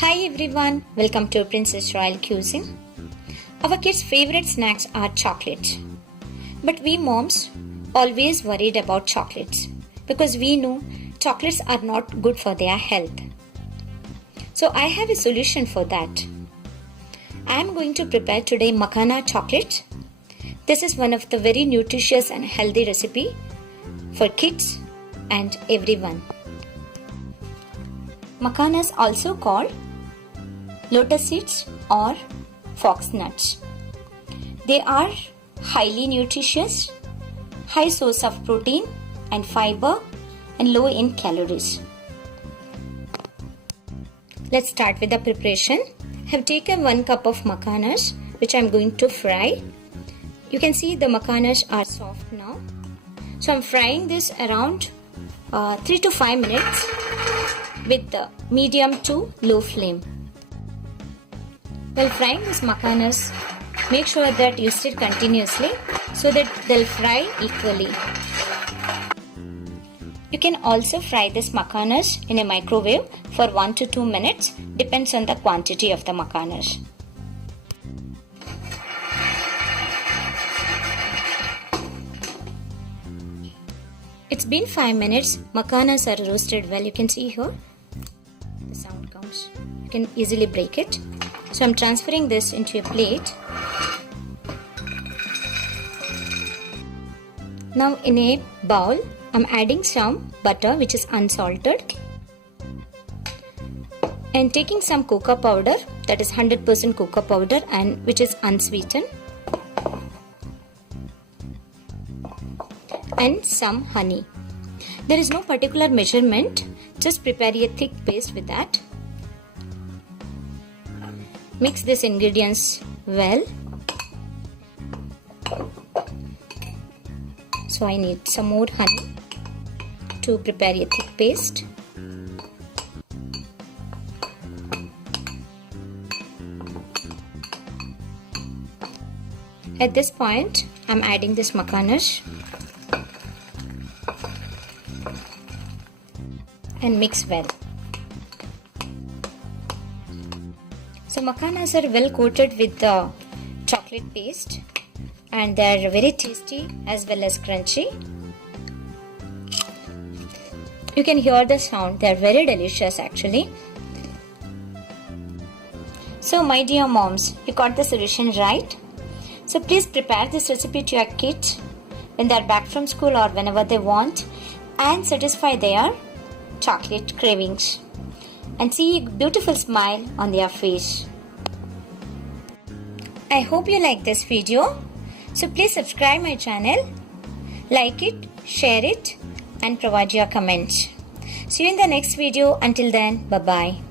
Hi everyone, welcome to Princess Royal Cuisine. Our kids' favorite snacks are chocolates. But we moms always worried about chocolates because we know chocolates are not good for their health. So I have a solution for that. I am going to prepare today Makhana chocolate. This is one of the very nutritious and healthy recipe for kids and everyone. Makhana is also called Lotus seeds or fox nuts. They are highly nutritious, high source of protein and fiber and low in calories. Let's start with the preparation. I have taken 1 cup of makhanas which I am going to fry. You can see the makhanas are soft now. So I am frying this around 3 to 5 minutes with the medium to low flame. While frying these makhanas, make sure that you stir continuously so that they'll fry equally. You can also fry these makhanas in a microwave for 1 to 2 minutes, depends on the quantity of the makhanas. It's been 5 minutes, makhanas are roasted well. You can see here, the sound comes. You can easily break it. So I'm transferring this into a plate. Now in a bowl, I'm adding some butter which is unsalted and taking some cocoa powder, that is 100% cocoa powder and which is unsweetened, and some honey. There is no particular measurement, just prepare a thick paste with that. Mix these ingredients well. So I need some more honey to prepare a thick paste. At this point, I am adding this makhanas and mix well. So makhanas are well coated with the chocolate paste and they are very tasty as well as crunchy. You can hear the sound, they are very delicious actually. So my dear moms, you got the solution right. So please prepare this recipe to your kids when they are back from school or whenever they want and satisfy their chocolate cravings and see a beautiful smile on their face. I hope you like this video. So please subscribe my channel, like it, share it and provide your comments. See you in the next video. Until then, bye bye.